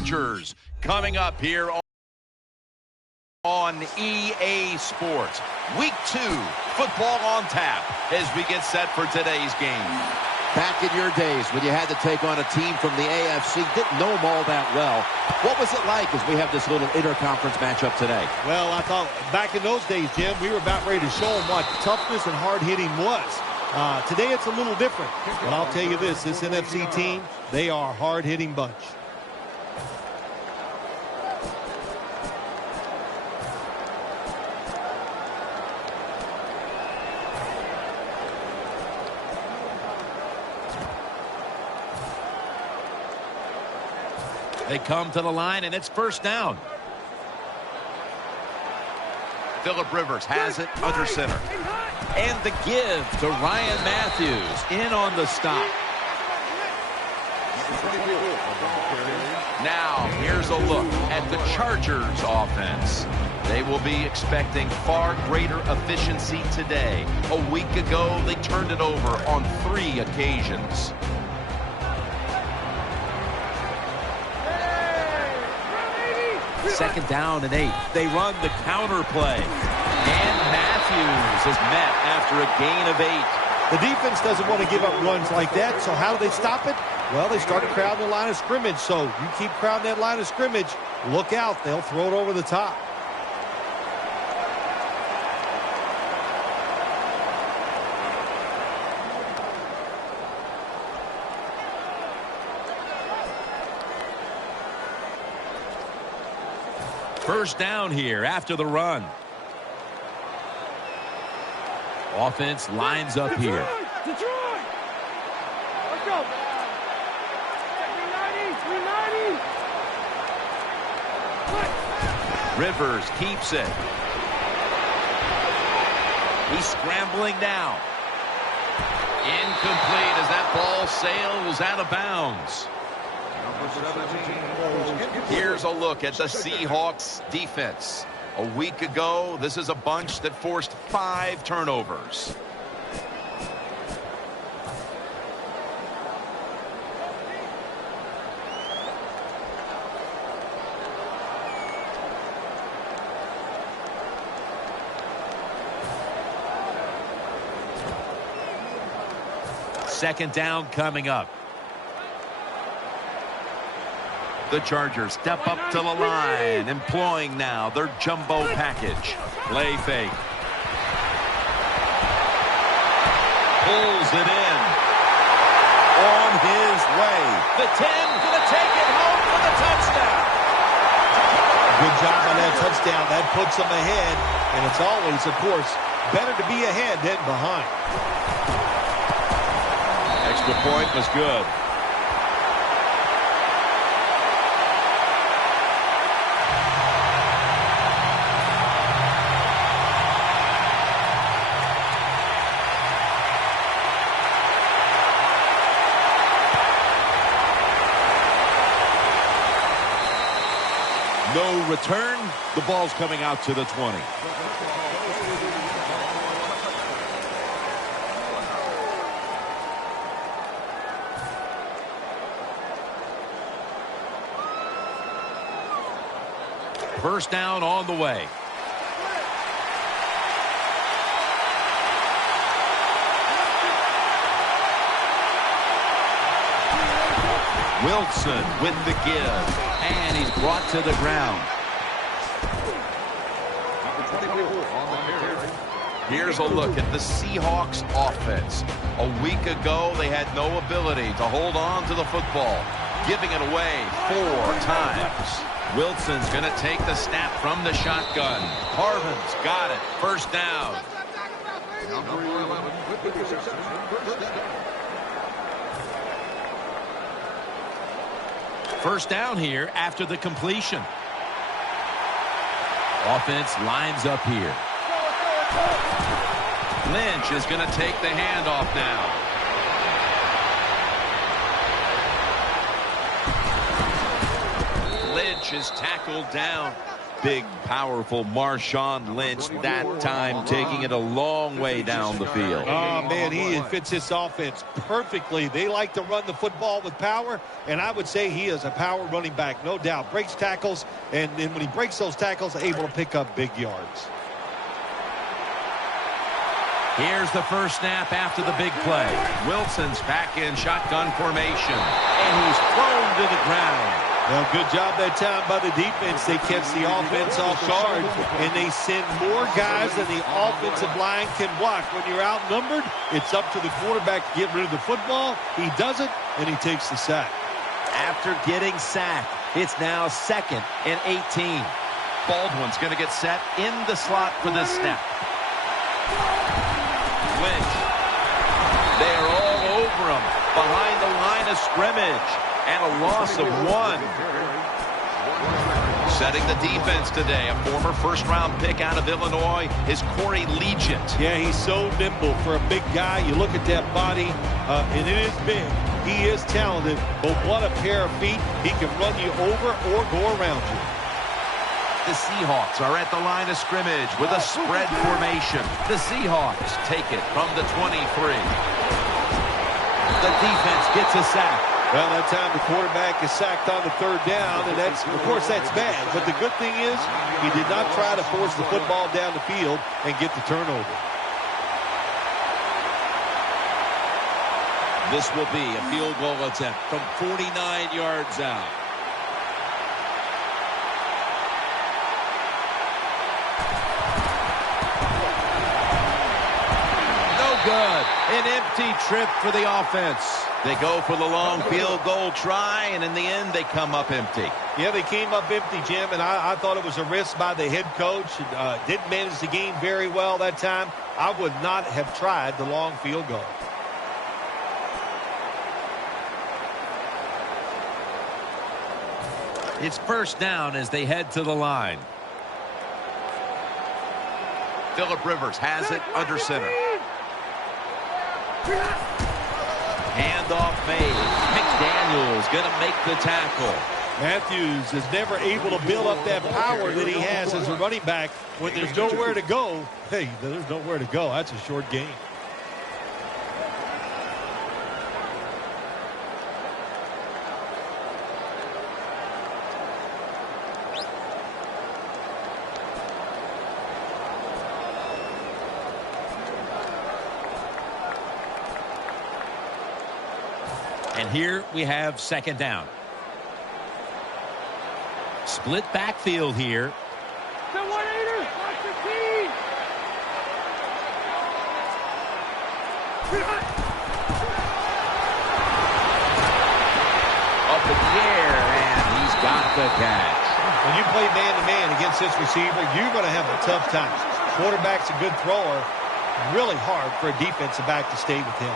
Chargers coming up here on EA Sports. Week 2, football on tap as we get set for today's game. Back in your days when you had to take on a team from the AFC, didn't know them all that well. What was it like as we have this little interconference matchup today? Well, I thought back in those days, Jim, we were about ready to show them what toughness and hard-hitting was. Today it's a little different. But I'll tell you this NFC team, they are a hard-hitting bunch. They come to the line, and it's first down. Phillip Rivers has it under center. And the give to Ryan Matthews in on the stop. Now, here's a look at the Chargers offense. They will be expecting far greater efficiency today. A week ago, they turned it over on 3 occasions. Second down and 8. They run the counter play. And Matthews is met after a gain of 8. The defense doesn't want to give up runs like that, so how do they stop it? Well, they start to crowd the line of scrimmage, so you keep crowding that line of scrimmage, look out, they'll throw it over the top. First down here after the run. Offense lines up here. Detroit! Let's go. 390. Rivers keeps it. He's scrambling now. Incomplete as that ball sails out of bounds. Here's a look at the Seahawks defense. A week ago, this is a bunch that forced 5 turnovers. Second down coming up. The Chargers step up to the line, employing now their jumbo package. Play fake. Pulls it in. On his way. The 10 going to take it home for the touchdown. Good job on that touchdown. That puts them ahead. And it's always, of course, better to be ahead than behind. Extra point was good. No return. The ball's coming out to the 20. First down on the way. Wilson with the give. And he's brought to the ground. Here's a look at the Seahawks offense. A week ago, they had no ability to hold on to the football, giving it away 4 times. Wilson's going to take the snap from the shotgun. Harvin's got it. First down. First down here after the completion. Offense lines up here. Lynch is going to take the handoff now. Lynch is tackled down. big, powerful Marshawn Lynch that time, taking it a long way down the field. Oh, man, he fits this offense perfectly. They like to run the football with power, and I would say he is a power running back, no doubt. Breaks tackles, and then when he breaks those tackles, able to pick up big yards. Here's the first snap after the big play. Wilson's back in shotgun formation. And he's thrown to the ground. Well, good job that time by the defense. They catch the offense off guard, and they send more guys than the offensive line can block. When you're outnumbered, it's up to the quarterback to get rid of the football. He does it, and he takes the sack. After getting sacked, it's now 2nd and 18. Baldwin's going to get set in the slot for this snap. Lynch. They are all over him behind the line of scrimmage, and a loss of 1. Setting the defense today, a former first-round pick out of Illinois, is Corey Legent. Yeah, he's so nimble for a big guy. You look at that body, and it is big. He is talented, but what a pair of feet. He can run you over or go around you. The Seahawks are at the line of scrimmage with a spread formation. The Seahawks take it from the 23. The defense gets a sack. Well, that time the quarterback is sacked on the 3rd down, and that's, of course, that's bad. But the good thing is he did not try to force the football down the field and get the turnover. This will be a field goal attempt from 49 yards out. Good. An empty trip for the offense. They go for the long field goal try, and in the end, they come up empty. Yeah, they came up empty, Jim, and I thought it was a risk by the head coach. Didn't manage the game very well that time. I would not have tried the long field goal. It's first down as they head to the line. Phillip Rivers has it under center. Handoff made. McDaniel's going to make the tackle. Matthews is never able to build up that power that he has as a running back. When there's nowhere to go, hey, there's nowhere to go. That's a short game. And here we have 2nd down. Split backfield here. The 1-8er, watch the team. Up in the air, and he's got the catch. When you play man-to-man against this receiver, you're going to have a tough time. Quarterback's a good thrower. Really hard for a defensive back to stay with him.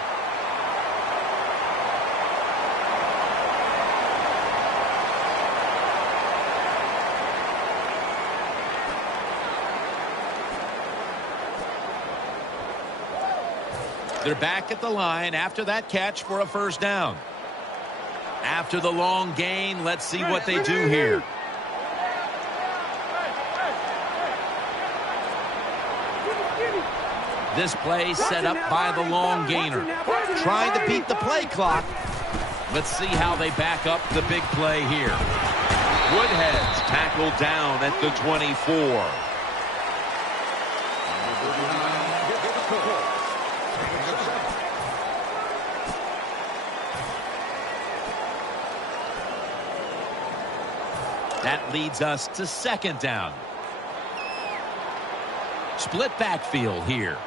They're back at the line after that catch for a first down. After the long gain, let's see what they do here. This play set up by the long gainer. Trying to beat the play clock. Let's see how they back up the big play here. Woodhead's tackled down at the 24. That leads us to 2nd down. Split backfield here.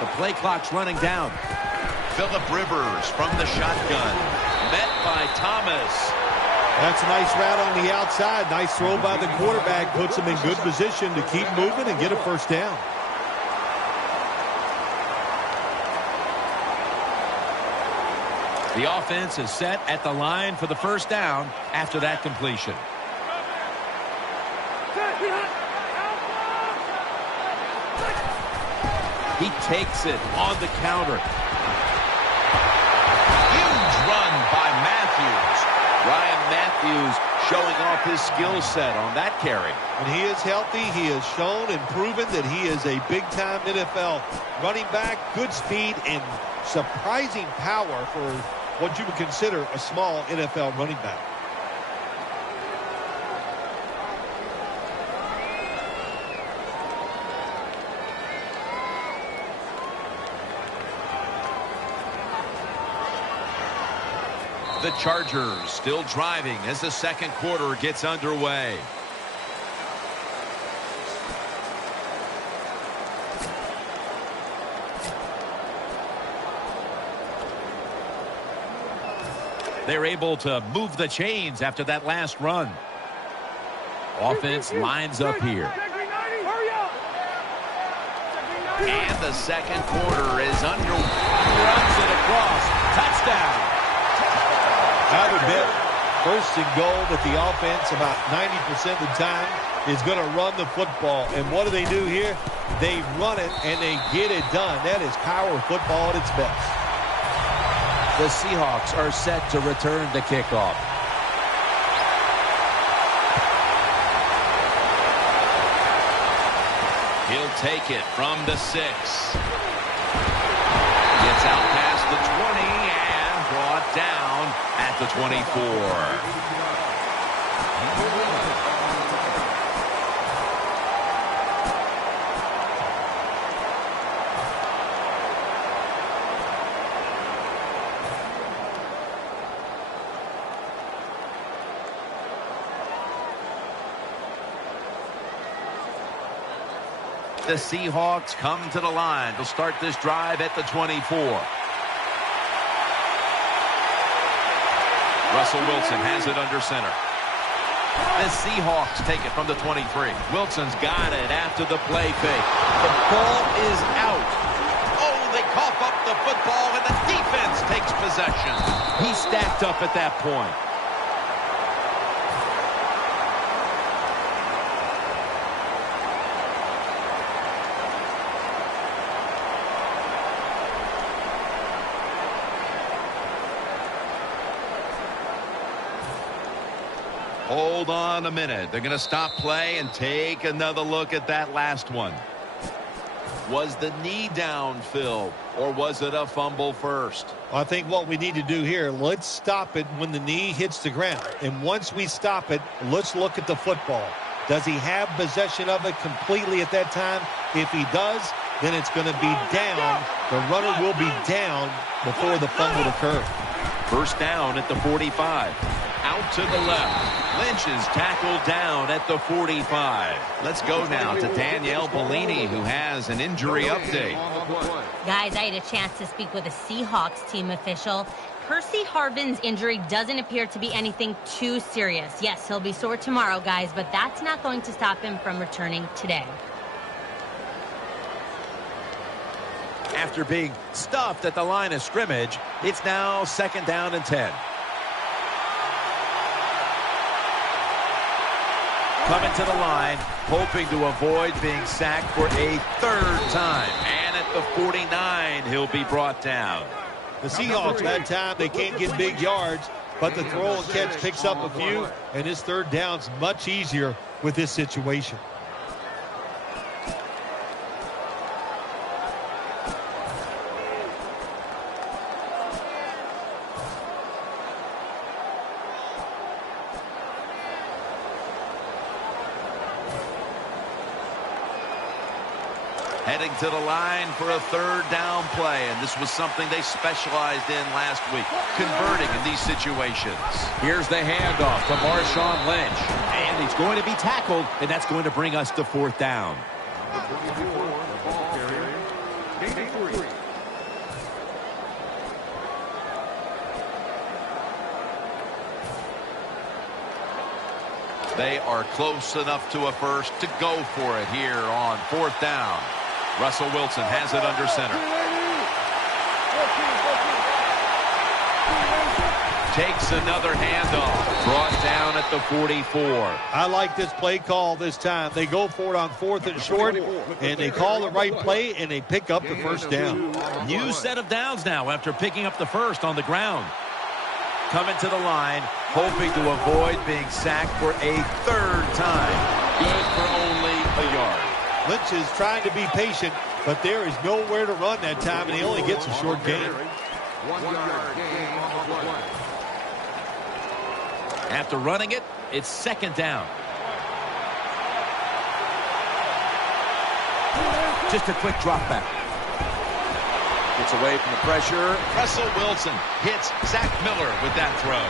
The play clock's running down. Phillip Rivers from the shotgun. Met by Thomas. That's a nice route on the outside. Nice throw by the quarterback. Puts him in good position to keep moving and get a first down. The offense is set at the line for the first down after that completion. He takes it on the counter. Huge run by Matthews. Ryan Matthews showing off his skill set on that carry. When he is healthy, he has shown and proven that he is a big-time NFL running back, good speed, and surprising power for what you would consider a small NFL running back. The Chargers still driving as the second quarter gets underway. They're able to move the chains after that last run. Offense lines up here. And the second quarter is underway. Runs it across. Touchdown. I would bet first and goal that the offense about 90% of the time is going to run the football. And what do? Here? They run it and they get it done. That is power football at its best. The Seahawks are set to return the kickoff. He'll take it from the 6. Gets out past the 20 and brought down at the 24. The Seahawks come to the line to start this drive at the 24. Russell Wilson has it under center. The Seahawks take it from the 23. Wilson's got it after the play fake. The ball is out. Oh, they cough up the football and the defense takes possession. He stacked up at that point. Hold on a minute. They're going to stop play and take another look at that last one. Was the knee down, Phil, or was it a fumble first? I think what we need to do here, let's stop it when the knee hits the ground. And once we stop it, let's look at the football. Does he have possession of it completely at that time? If he does, then it's going to be down. The runner will be down before the fumble occurs. First down at the 45. Out to the left. Lynch is tackled down at the 45. Let's go now to Danielle Bellini, who has an injury update. Guys, I had a chance to speak with a Seahawks team official. Percy Harvin's injury doesn't appear to be anything too serious. Yes, he'll be sore tomorrow, guys, but that's not going to stop him from returning today. After being stuffed at the line of scrimmage, it's now second down and 10. Coming to the line, hoping to avoid being sacked for a third time. And at the 49, he'll be brought down. The Seahawks, that time, they can't get big yards, but the throw and catch picks up a few, and his third down's much easier with this situation. Heading to the line for a third down play, and this was something they specialized in last week, converting in these situations. Here's the handoff to Marshawn Lynch, and he's going to be tackled, and that's going to bring us to fourth down. They are close enough to a first to go for it here on fourth down. Russell Wilson has it under center. Takes another handoff. Brought down at the 44. I like this play call this time. They go for it on 4th and short, and they call the right play, and they pick up the first down. New set of downs now after picking up the first on the ground. Coming to the line, hoping to avoid being sacked for a 3rd time. Good for only a yard. Lynch is trying to be patient, but there is nowhere to run that time, and he only gets a short gain. 1 yard gain on the play. After running it, it's 2nd down. Just a quick drop back. Gets away from the pressure. Russell Wilson hits Zach Miller with that throw.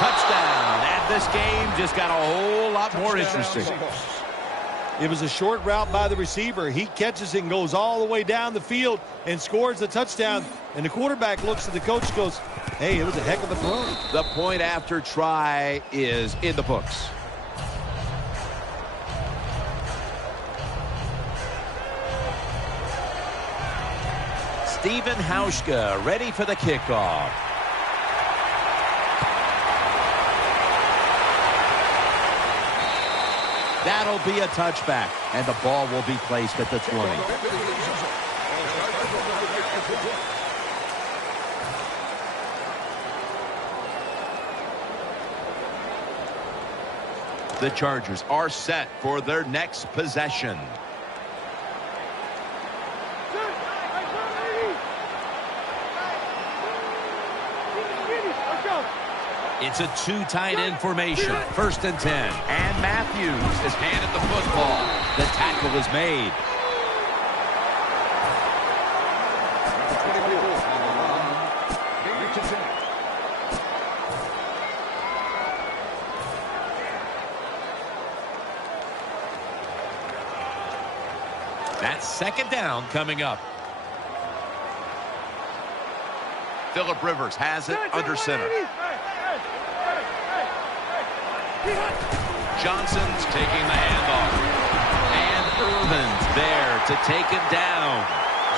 Touchdown. And this game just got a whole lot more interesting. It was a short route by the receiver. He catches it and goes all the way down the field and scores the touchdown. And the quarterback looks at the coach and goes, hey, it was a heck of a throw. The point after try is in the books. Steven Hauschka ready for the kickoff. That'll be a touchback, and the ball will be placed at the 20. The Chargers are set for their next possession. It's a 2 tight end formation. 1st and 10. And Matthews is handed the football. The tackle is made. That's 2nd down coming up. Phillip Rivers has it under center. Johnson's taking the handoff. And Irvin's there to take him down.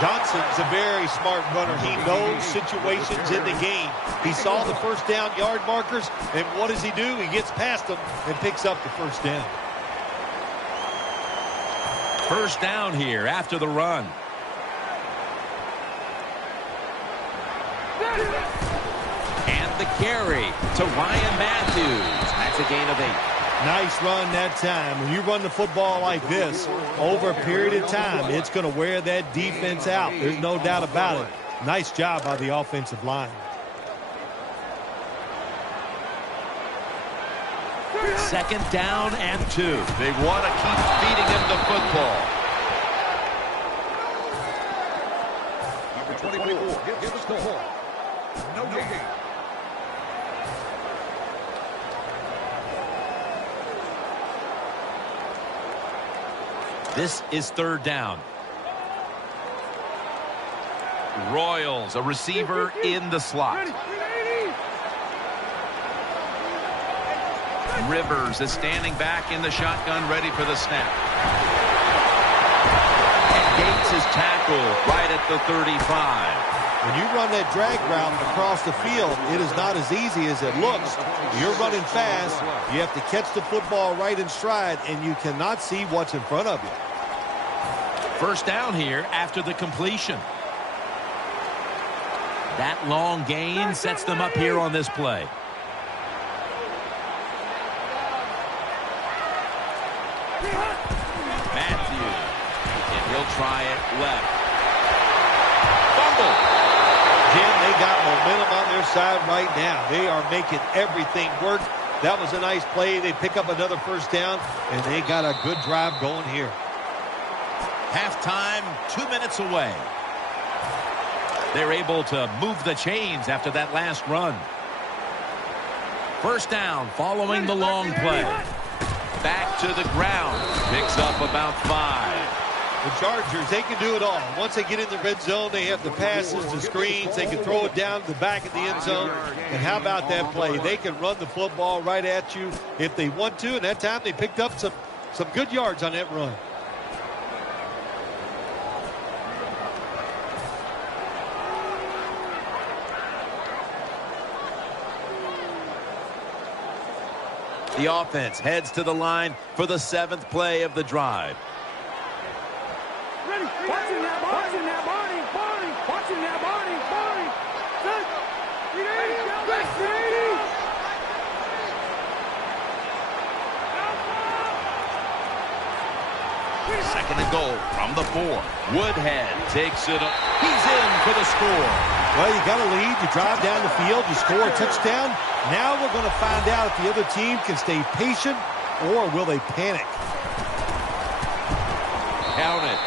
Johnson's a very smart runner. He knows situations in the game. He saw the 1st down yard markers, and what does he do? He gets past them and picks up the 1st down. 1st down here after the run. And the carry to Ryan Matthews. That's a gain of 8. Nice run that time. When you run the football like this, over a period of time, it's going to wear that defense out. There's no doubt about it. Nice job by the offensive line. 2nd down and 2. They want to keep feeding him the football. Number 24, give us the ball. No gain. This is 3rd down. Royals, a receiver in the slot. Rivers is standing back in the shotgun, ready for the snap. And Gates is tackled right at the 35. When you run that drag route across the field, it is not as easy as it looks. You're running fast. You have to catch the football right in stride, and you cannot see what's in front of you. 1st down here after the completion. That long gain sets them up here on this play. Matthews, and he'll try it left. Fumble. Jim, they got momentum on their side right now. They are making everything work. That was a nice play. They pick up another 1st down, and they got a good drive going here. Halftime, 2 minutes away. They're able to move the chains after that last run. 1st down following the long play. Back to the ground. Picks up about 5. The Chargers, they can do it all. Once they get in the red zone, they have the passes, the screens. They can throw it down to the back of the end zone. And how about that play? They can run the football right at you if they want to. And that time they picked up some good yards on that run. The offense heads to the line for the 7th play of the drive. Ready. Watching that, Barney. Watching that, Barney. Set. 380. Second and goal from the 4. Woodhead takes it up. He's in for the score. Well, you got a lead. You drive down the field. You score a touchdown. Now we're going to find out if the other team can stay patient or will they panic. Count it.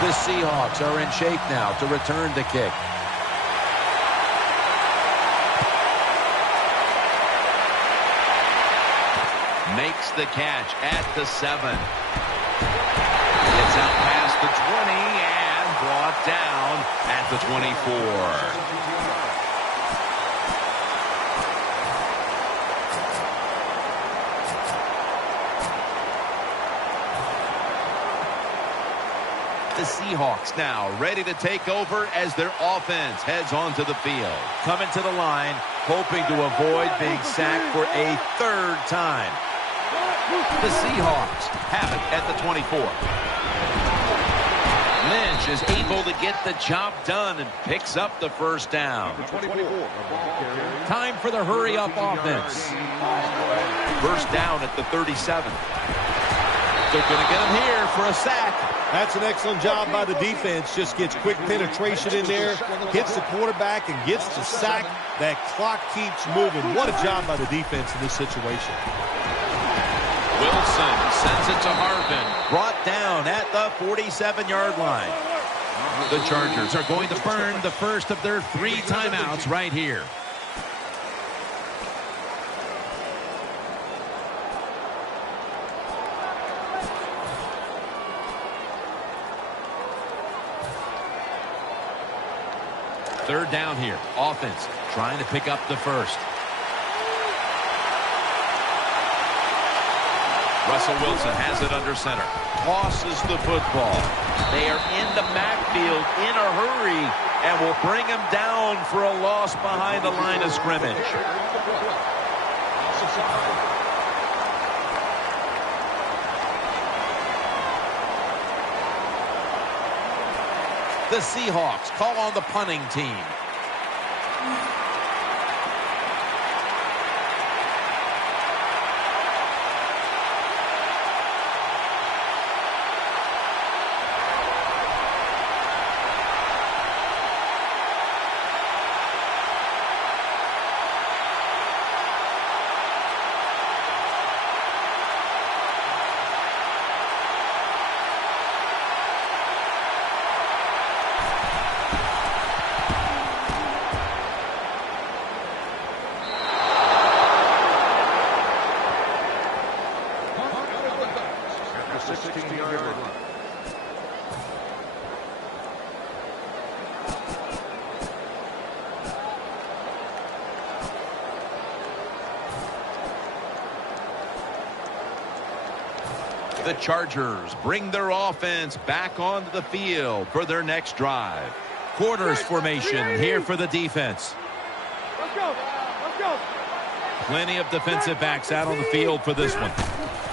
The Seahawks are in shape now to return the kick. Makes the catch at the 7. Gets out past the 20 and brought down at the 24. The Seahawks now ready to take over as their offense heads onto the field. Coming to the line, hoping to avoid being sacked for a 3rd time. The Seahawks have it at the 24. Lynch is able to get the job done and picks up the 1st down. Time for the hurry-up offense. 1st down at the 37. They're going to get him here for a sack. That's an excellent job by the defense. Just gets quick penetration in there, hits the quarterback, and gets the sack. That clock keeps moving. What a job by the defense in this situation. Wilson sends it to Harvin. Brought down at the 47-yard line. The Chargers are going to burn the first of their 3 timeouts right here. Third down here. Offense trying to pick up the 1st. Russell Wilson has it under center. Tosses the football. They are in the backfield in a hurry and will bring him down for a loss behind the line of scrimmage. The Seahawks call on the punting team. The Chargers bring their offense back onto the field for their next drive. Quarters formation here for the defense. Let's go. Plenty of defensive backs out on the field for this one.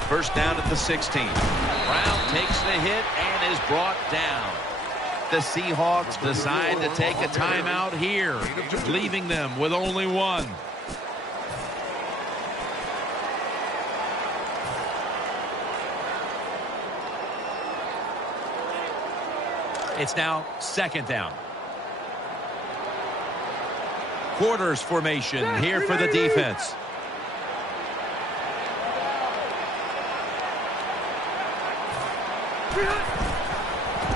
1st down at the 16. Brown takes the hit and is brought down. The Seahawks decide to take a timeout here, leaving them with only 1. It's now 2nd down. Quarters formation here for the defense.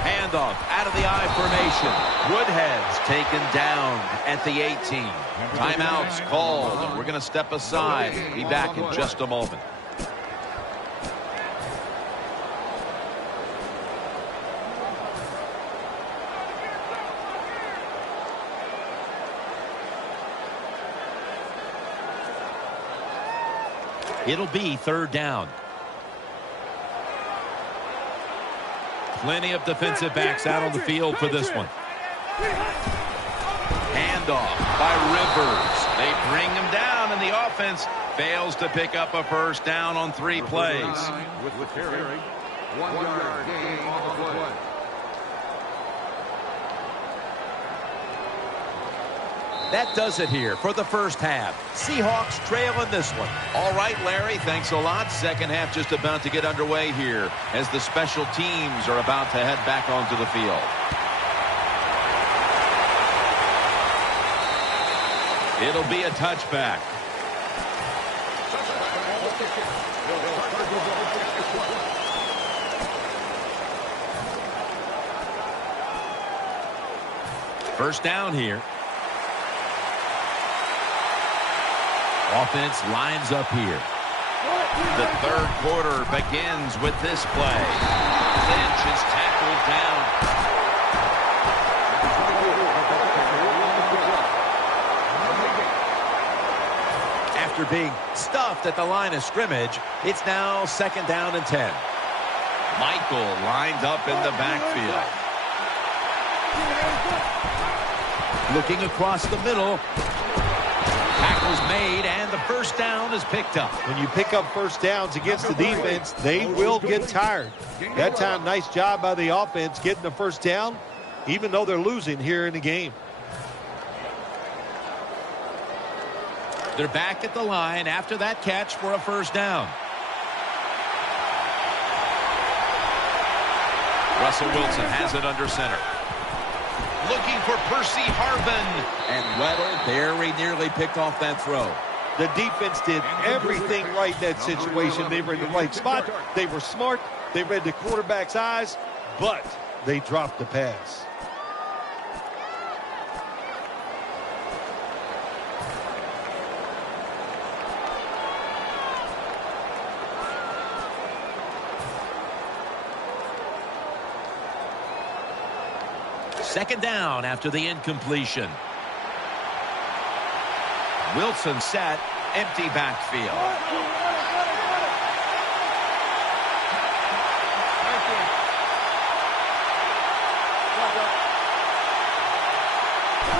Handoff out of the I formation. Woodhead's taken down at the 18. Timeouts called. We're going to step aside. Be back in just a moment. It'll be 3rd down. Plenty of defensive backs out on the field for this one. Handoff by Rivers. They bring him down, and the offense fails to pick up a 1st down on 3 plays. With the carry. 1 yard gain on the play. That does it here for the 1st half. Seahawks trail in this one. All right, Larry, thanks a lot. 2nd half just about to get underway here as the special teams are about to head back onto the field. It'll be a touchback. First down here. Offense lines up here. The 3rd quarter begins with this play. Lynch is tackled down. After being stuffed at the line of scrimmage, it's now 2nd down and 10. Michael lined up in the backfield. Looking across the middle. Tackle's made, and the 1st down is picked up. When you pick up 1st downs against the defense, they will get tired. That time, nice job by the offense getting the 1st down, even though they're losing here in the game. They're back at the line after that catch for a 1st down. Russell Wilson has it under center. Looking for Percy Harvin. And Weddle very nearly picked off that throw. The defense did everything right in that situation. They were in the right spot. They were smart. They read the quarterback's eyes, but they dropped the pass. Second down after the incompletion. Wilson set, empty backfield.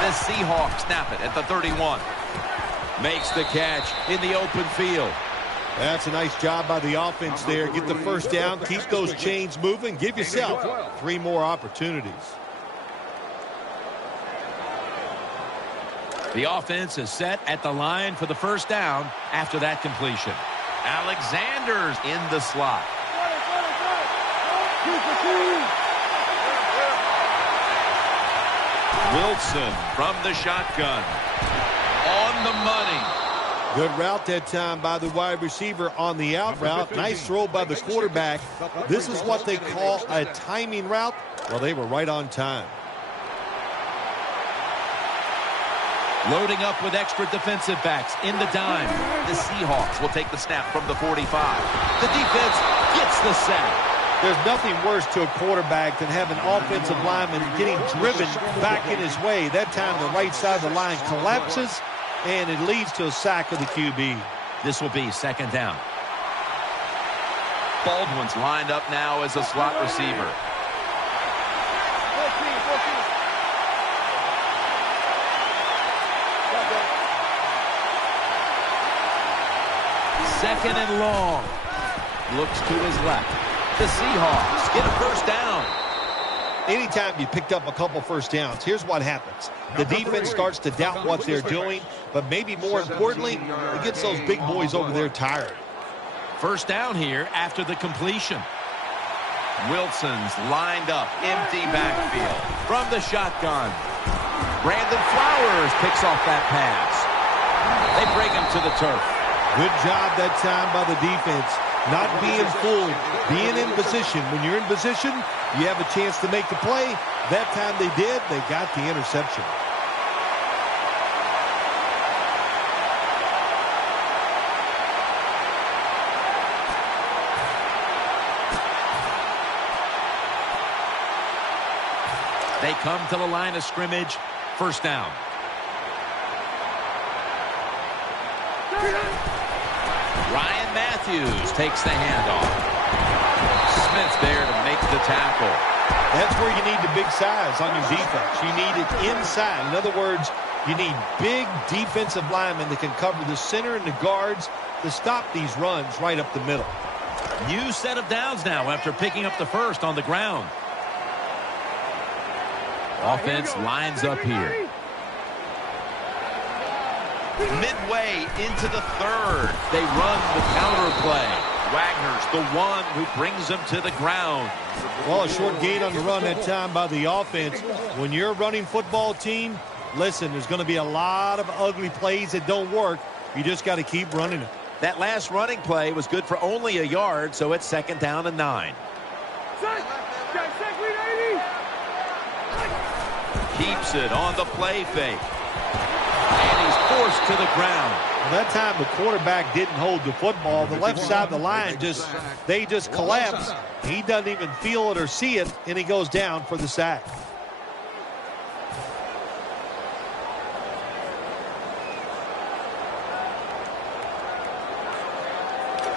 The Seahawks snap it at the 31. Makes the catch in the open field. That's a nice job by the offense there. Get the 1st down, keep those chains moving, give yourself 3 more opportunities. The offense is set at the line for the 1st down after that completion. Alexander's in the slot. Wilson from the shotgun. On the money. Good route that time by the wide receiver on the out route. Nice throw by the quarterback. This is what they call a timing route. Well, they were right on time. Loading up with extra defensive backs in the dime. The Seahawks will take the snap from the 45. The defense gets the sack. There's nothing worse to a quarterback than having offensive lineman getting driven back in his way. That time the right side of the line collapses, and it leads to a sack of the QB. This will be 2nd down. Baldwin's lined up now as a slot receiver. Second and long. Looks to his left. The Seahawks get a 1st down. Anytime you picked up a couple 1st downs, here's what happens. The defense starts to doubt what they're doing, but maybe more importantly, it gets those big boys over there tired. 1st down here after the completion. Wilson's lined up, empty backfield. From the shotgun. Brandon Flowers picks off that pass. They bring him to the turf. Good job that time by the defense. Not being fooled, being in position. When you're in position, you have a chance to make the play. That time they did, they got the interception. They come to the line of scrimmage. 1st down. Ryan Matthews takes the handoff. Smith there to make the tackle. That's where you need the big size on your defense. You need it inside. In other words, you need big defensive linemen that can cover the center and the guards to stop these runs right up the middle. New set of downs now after picking up the first on the ground. Offense lines up here. Midway into the third. They run the counter play. Wagner's the one who brings them to the ground. Well, a short gain on the run that time by the offense. When you're a running football team, listen, there's going to be a lot of ugly plays that don't work. You just got to keep running it. That last running play was good for only a yard, so it's 2nd down and 9. Keeps it on the play fake. And he's forced to the ground. Well, that time the quarterback didn't hold the football. The left side of the line they just collapse. He doesn't even feel it or see it, and he goes down for the sack.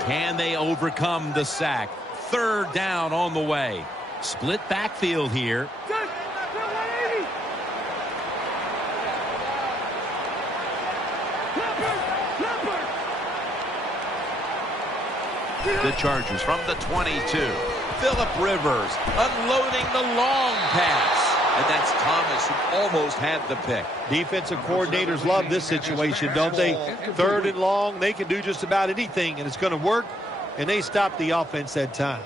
Can they overcome the sack? 3rd down on the way. Split backfield here. The Chargers from the 22. Phillip Rivers unloading the long pass. And that's Thomas who almost had the pick. Defensive coordinators love this situation, don't they? 3rd and long, they can do just about anything, and it's going to work, and they stop the offense that time.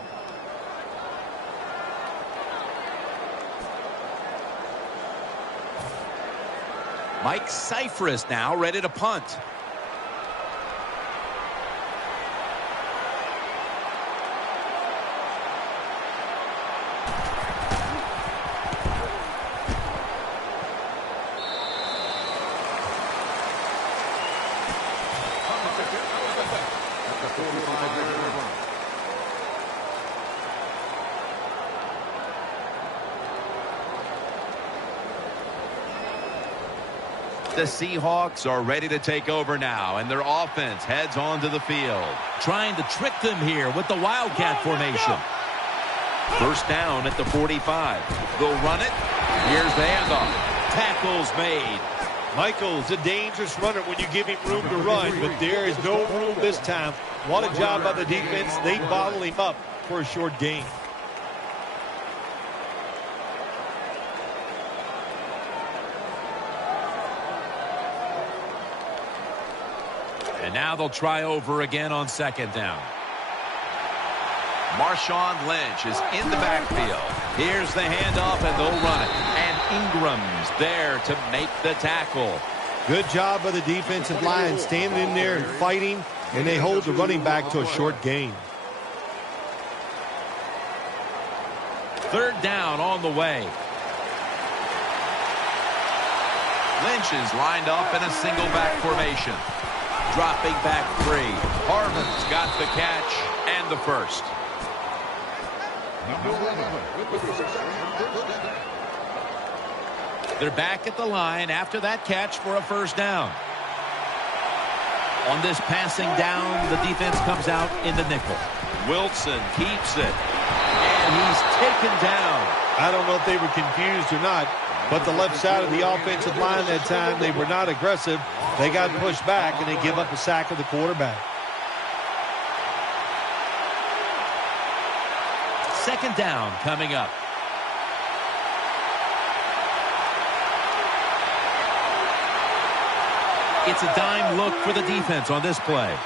Mike Cyphris now ready to punt. The Seahawks are ready to take over now, and their offense heads onto the field. Trying to trick them here with the Wildcat formation. 1st down at the 45. They'll run it. Here's the handoff. Tackles made. Michael's a dangerous runner when you give him room to run, but there is no room this time. What a job by the defense. They bottle him up for a short gain. And now they'll try over again on 2nd down. Marshawn Lynch is in the backfield. Here's the handoff, and they'll run it. And Ingram's there to make the tackle. Good job by the defensive line, standing in there and fighting, and they hold the running back to a short gain. 3rd down on the way. Lynch is lined up in a single back formation. Dropping back 3. Harvin's got the catch and the first. They're back at the line after that catch for a 1st down. On this passing down, the defense comes out in the nickel. Wilson keeps it. And he's taken down. I don't know if they were confused or not, but the left side of the offensive line that time, they were not aggressive. They got pushed back, and they give up a sack of the quarterback. 2nd down coming up. It's a dime look for the defense on this play.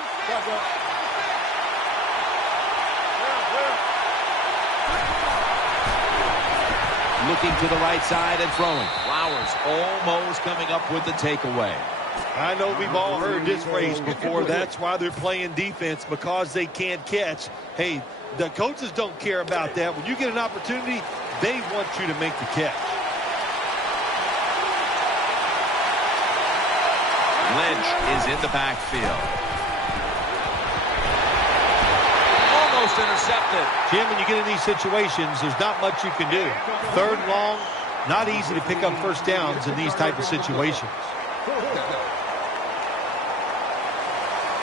Looking to the right side and throwing. Flowers almost coming up with the takeaway. I know we've all heard this phrase before. That's why they're playing defense, because they can't catch. Hey, the coaches don't care about that. When you get an opportunity, they want you to make the catch. Lynch is in the backfield. Almost intercepted. Jim, when you get in these situations, there's not much you can do. 3rd and long, not easy to pick up 1st downs in these type of situations.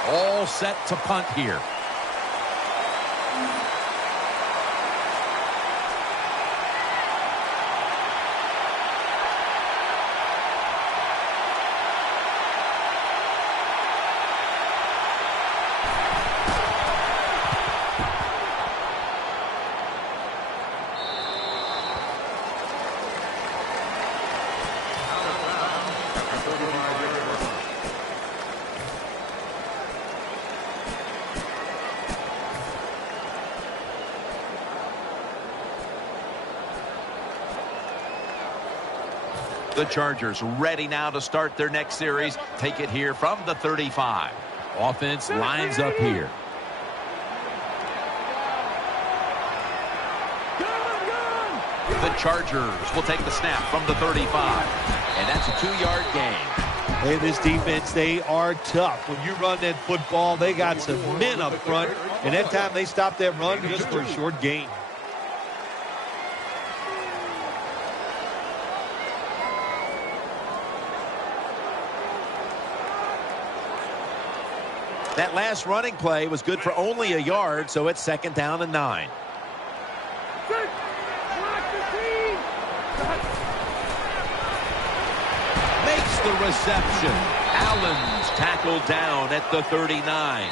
All set to punt here. The Chargers ready now to start their next series. Take it here from the 35. Offense lines up here. The Chargers will take the snap from the 35. And that's a 2-yard gain. Hey, this defense, they are tough. When you run that football, they got some men up front. And that time they stopped that run just for a short gain. That last running play was good for only a yard, so it's 2nd down and 9. Makes the reception. Allen's tackled down at the 39.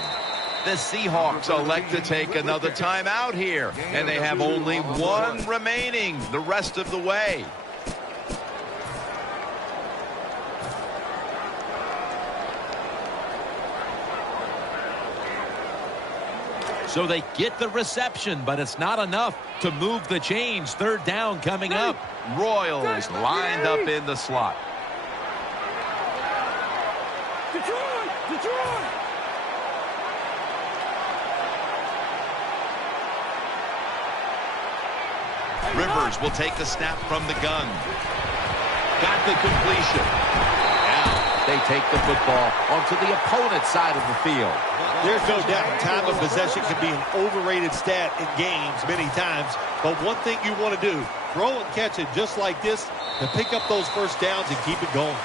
The Seahawks elect to take another timeout here, and they have only one remaining the rest of the way. So they get the reception, but it's not enough to move the chains. 3rd down coming up. Royals lined up in the slot. Detroit! Detroit! Rivers will take the snap from the gun. Got the completion. Now They take the football onto the opponent's side of the field. There's no doubt time of possession can be an overrated stat in games many times. But one thing you want to do, throw and catch it just like this and pick up those first downs and keep it going.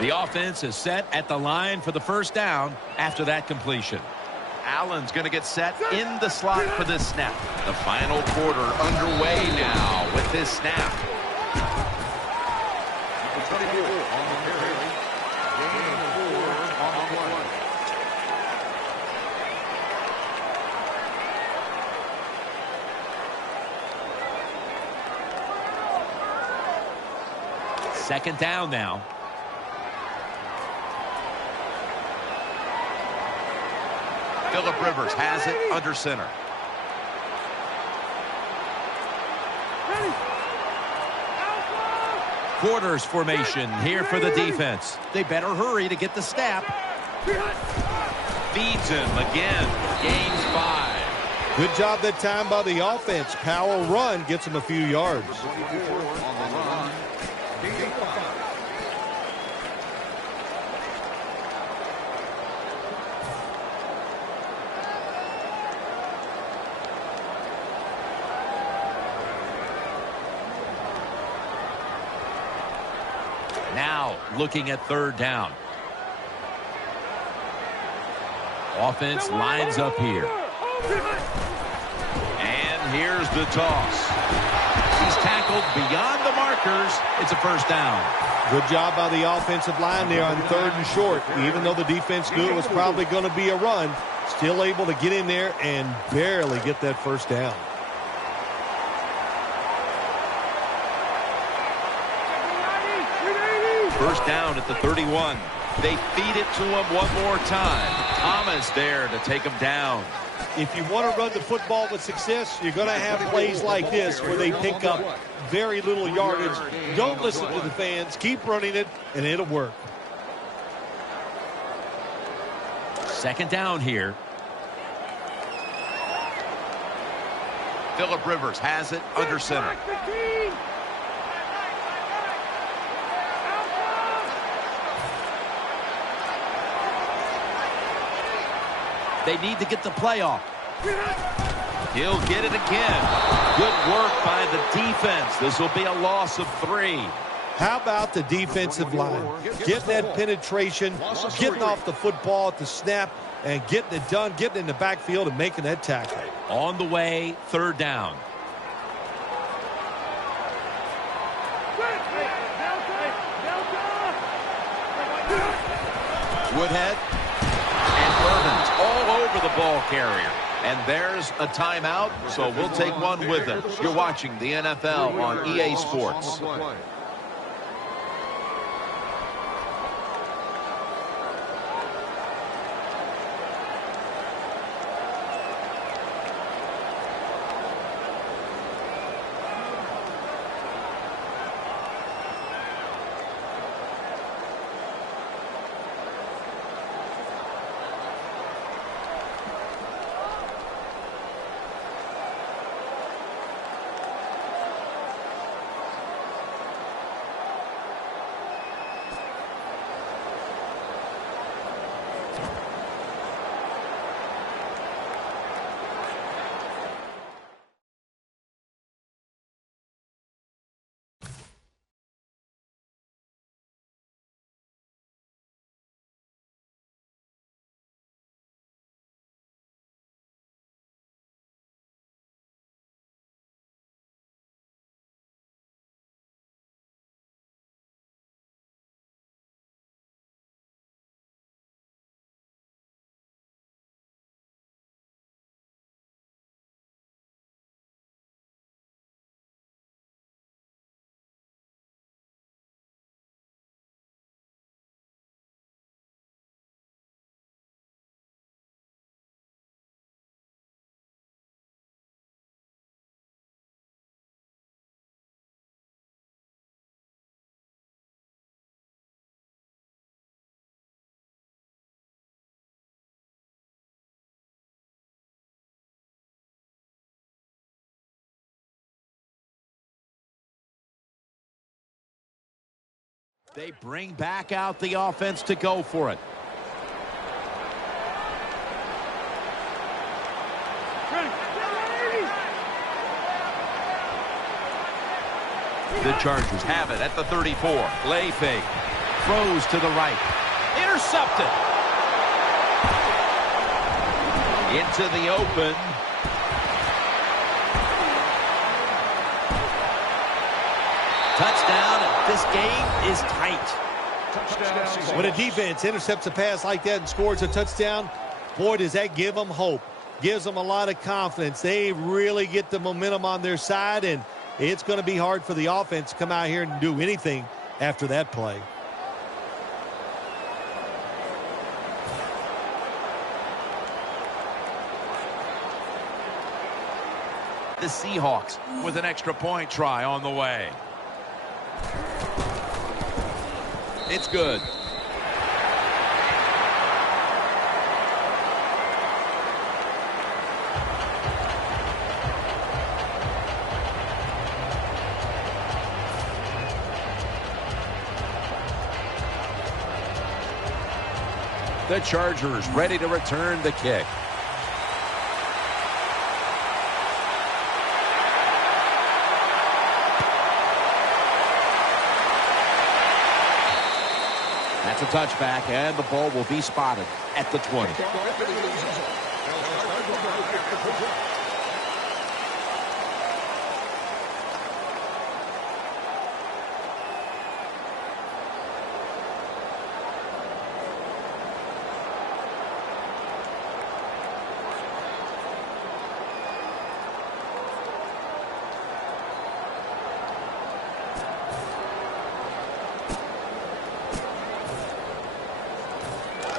The offense is set at the line for the first down after that completion. Allen's going to get set in the slot for this snap. The final quarter underway now with this snap. Number 24 on the carry. Gain of 4 on the play. Second down now. Phillip Rivers has it under center. Quarters formation here for the defense. They better hurry to get the snap. Feeds him again. Gains 5. Good job that time by the offense. Power run gets them a few yards. 24 on the run. Gain of 5. Now looking at third down. Offense lines up here. And here's the toss. He's tackled beyond the markers. It's a first down. Good job by the offensive line there on third and short. Even though the defense knew it was probably going to be a run, still able to get in there and barely get that first down. First down at the 31. They feed it to him one more time. Thomas there to take him down. If you want to run the football with success, you're going to have plays like this where they pick up very little yardage. Don't listen to the fans. Keep running it, and it'll work. Second down here. Phillip Rivers has it under center. They need to get the playoff. He'll get it again. Good work by the defense. This will be a loss of 3. How about the defensive line? Getting that penetration, getting off the football at the snap, and getting it done, getting in the backfield and making that tackle. On the way, third down. Woodhead and Irvin's all over the ball carrier. And there's a timeout, so we'll take one with it. You're watching the NFL on EA Sports. They bring back out the offense to go for it. The Chargers have it at the 34. Play fake. Throws to the right. Intercepted. Into the open. Touchdown. This game is tight. Touchdown. When a defense intercepts a pass like that and scores a touchdown, boy, does that give them hope. Gives them a lot of confidence. They really get the momentum on their side, and it's going to be hard for the offense to come out here and do anything after that play. The Seahawks with an extra point try on the way. It's good. The Chargers ready to return the kick. That's a touchback, and the ball will be spotted at the 20.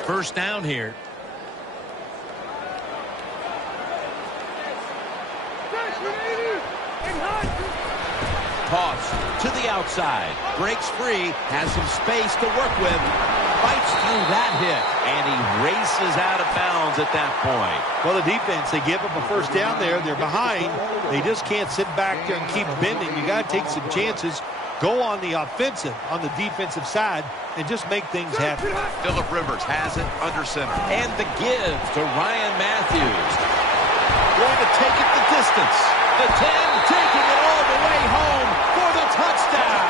First down here. Toss to the outside. Breaks free. Has some space to work with. Fights through that hit. And he races out of bounds at that point. Well, the defense, they give up a first down there. They're behind. They just can't sit back there and keep bending. You got to take some chances. Go on the offensive, on the defensive side, and just make things happen. Phillip Rivers has it under center. And the give to Ryan Matthews. Going to take it the distance. The 10 taking it all the way home for the touchdown.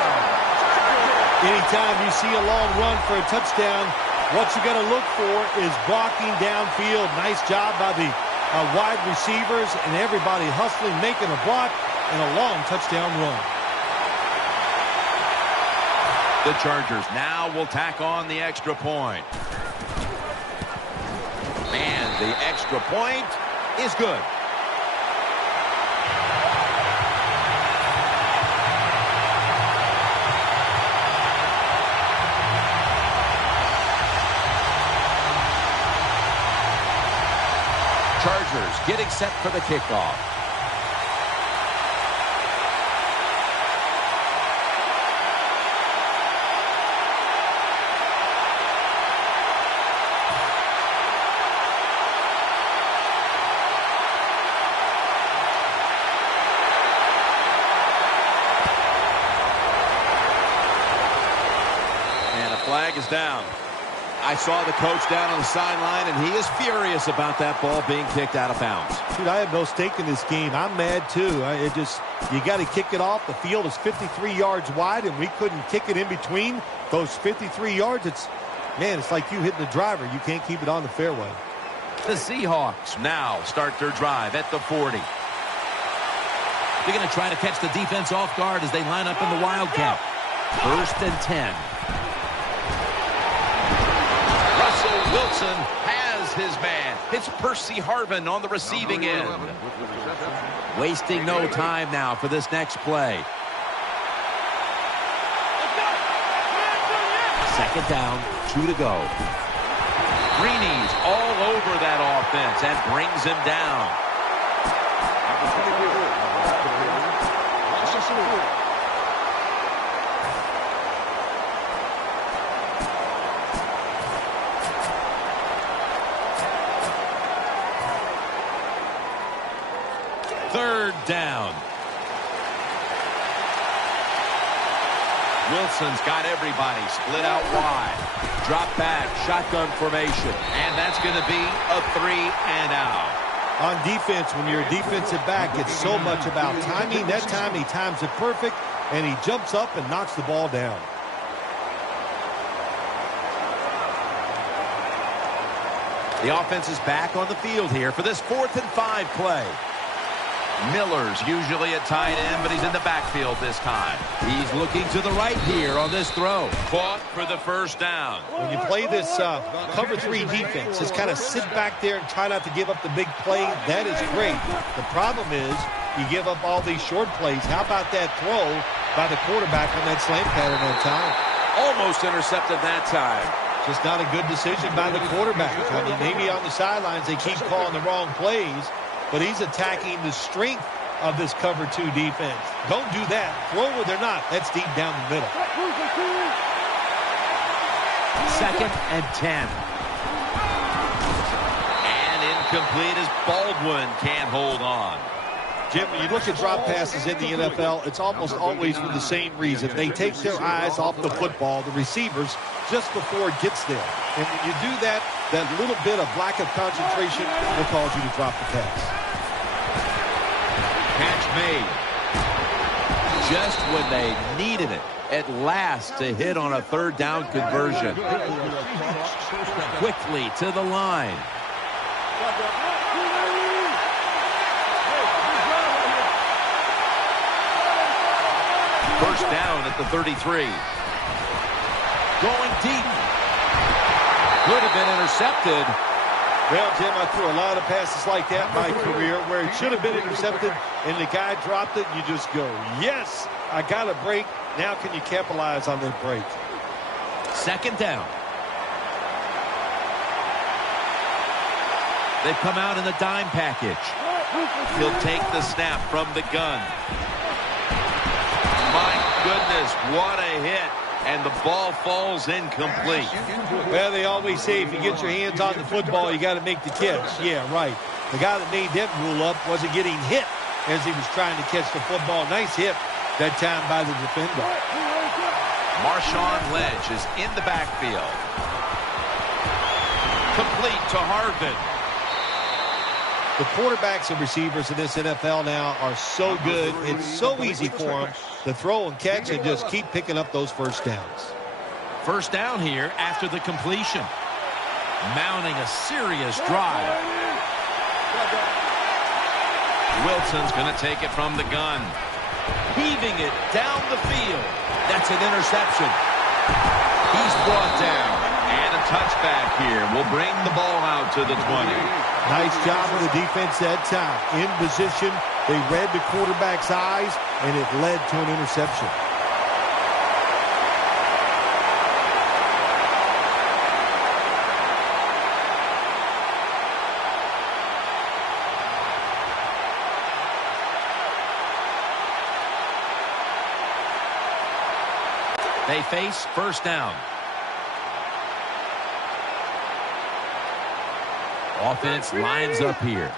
Anytime you see a long run for a touchdown, what you got to look for is blocking downfield. Nice job by the wide receivers and everybody hustling, making a block, and a long touchdown run. The Chargers now will tack on the extra point. And the extra point is good. Chargers getting set for the kickoff. Flag is down. I saw the coach down on the sideline, and he is furious about that ball being kicked out of bounds. Dude, I have no stake in this game. I'm mad, too. You got to kick it off. The field is 53 yards wide, and we couldn't kick it in between those 53 yards. It's like you hitting the driver. You can't keep it on the fairway. The Seahawks now start their drive at the 40. They're going to try to catch the defense off guard as they line up in the Wildcat. 1st and 10. Wilson has his man. It's Percy Harvin on the receiving end. Wasting no time now for this next play. 2nd down, 2 to go. Greeny's all over that offense and brings him down. Third down. Wilson's got everybody split out wide. Drop back, shotgun formation. And that's going to be a 3 and out. On defense, when you're a defensive back, it's so much about timing. That time he times it perfect, and he jumps up and knocks the ball down. The offense is back on the field here for this 4th and 5 play. Miller's usually at tight end, but he's in the backfield this time. He's looking to the right here on this throw. Caught for the first down. When you play this cover 3 defense, just kind of sit back there and try not to give up the big play. That is great. The problem is you give up all these short plays. How about that throw by the quarterback on that slant pattern that time? Almost intercepted that time. Just not a good decision by the quarterback. I mean, maybe on the sidelines they keep calling the wrong plays, but he's attacking the strength of this cover 2 defense. Don't do that. Throw where they're not. That's deep down the middle. 2nd and 10. And incomplete as Baldwin can't hold on. Jim, when you look at drop passes in the NFL, it's almost always for the same reason. They take their eyes off the football, the receivers, just before it gets there. And when you do that, that little bit of lack of concentration will cause you to drop the pass. Catch made. Just when they needed it at last to hit on a 3rd down conversion. Quickly to the line. First down at the 33. Going deep. Could have been intercepted. Well, Jim, I threw a lot of passes like that in my career where it should have been intercepted and the guy dropped it. You just go, yes, I got a break. Now can you capitalize on that break? 2nd down. They've come out in the dime package. He'll take the snap from the gun. My goodness, what a hit. And the ball falls incomplete. Well, they always say if you get your hands on the football, you got to make the catch. Yeah, right. The guy that made that rule up wasn't getting hit as he was trying to catch the football. Nice hit that time by the defender. Marshawn Lynch is in the backfield. Complete to Harvin. The quarterbacks and receivers in this NFL now are so good. It's so easy for them to throw and catch and just keep picking up those first downs. First down here after the completion. Mounting a serious drive. Wilson's going to take it from the gun. Heaving it down the field. That's an interception. He's brought down. And a touchback here will bring the ball out to the 20. Nice job of the defense that time. In position, they read the quarterback's eyes, and it led to an interception. They face first down. Offense lines up here.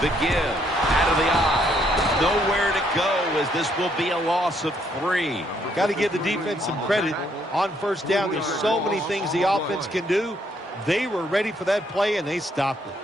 The give out of the eye. Nowhere to go as this will be a loss of 3. Got to give the defense some credit. On first down, there's so many things the offense can do. They were ready for that play, and they stopped it.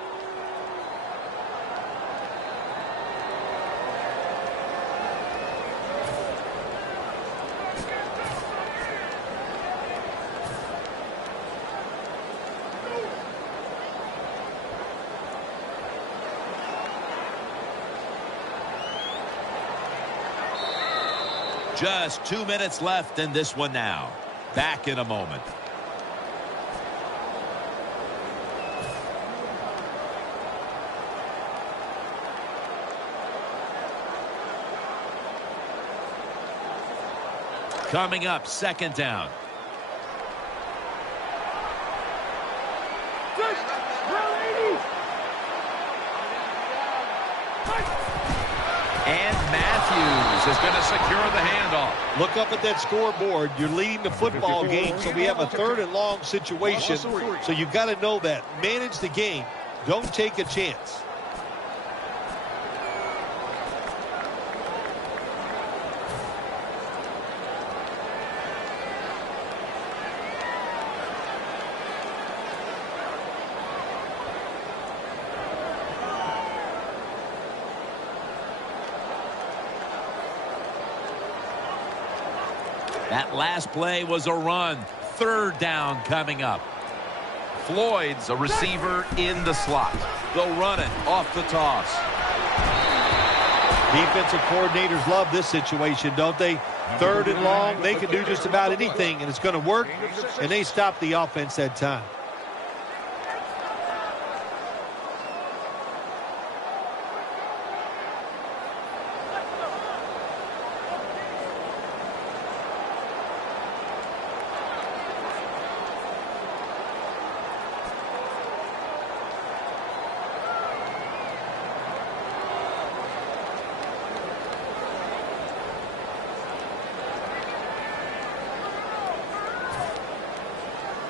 Just 2 minutes left in this one now. Back in a moment. Coming up, second down. And Matthews is going to secure the handoff. Look up at that scoreboard. You're leading the football game, so we have a 3rd and long situation. So you've got to know that. Manage the game. Don't take a chance. That last play was a run. Third down coming up. Floyd's a receiver in the slot. They'll run it off the toss. Defensive coordinators love this situation, don't they? Third and long, they can do just about anything, and it's going to work, and they stop the offense that time.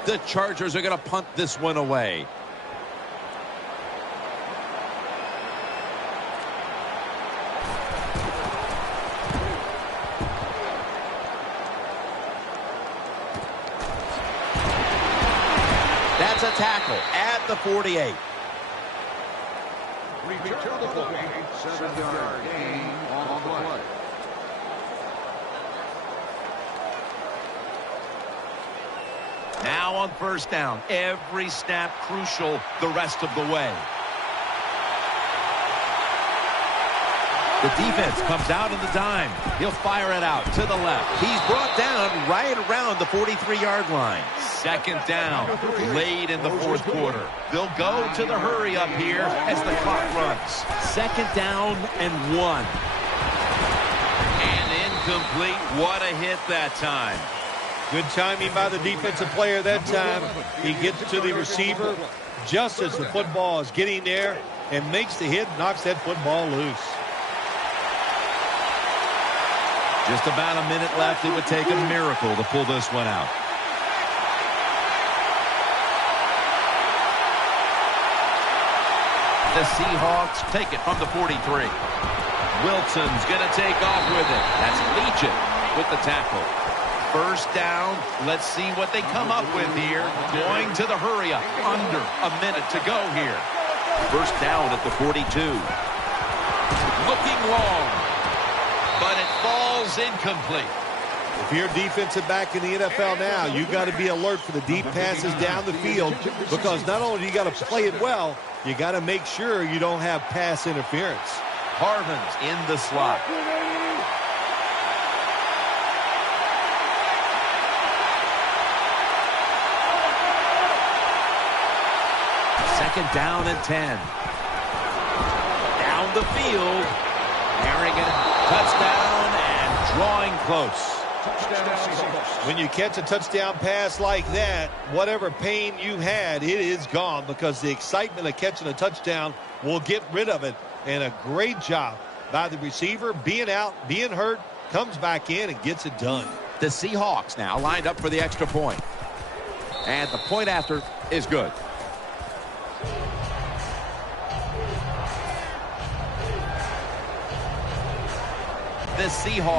The Chargers are going to punt this one away. That's a tackle at the 48. Return the ball. 7-yard gain on the play. Now on first down, every snap crucial the rest of the way. The defense comes out in the dime. He'll fire it out to the left. He's brought down right around the 43-yard line. Second down, late in the fourth quarter. They'll go to the hurry up here as the clock runs. Second down and 1. And incomplete. What a hit that time. Good timing by the defensive player that time. He gets to the receiver just as the football is getting there and makes the hit, knocks that football loose. Just about a minute left. It would take a miracle to pull this one out. The Seahawks take it from the 43. Wilson's going to take off with it. That's Legion with the tackle. First down. Let's see what they come up with here. Going to the hurry up. Under a minute to go here. First down at the 42. Looking long. But it falls incomplete. If you're a defensive back in the NFL now, you've got to be alert for the deep passes down the field, because not only do you got to play it well, you got to make sure you don't have pass interference. Harvin's in the slot. Second down and 10. Down the field. Harrigan, touchdown, and drawing close. When you catch a touchdown pass like that, whatever pain you had, it is gone, because the excitement of catching a touchdown will get rid of it. And a great job by the receiver, being out, being hurt, comes back in and gets it done. The Seahawks now lined up for the extra point. And the point after is good. The Seahawks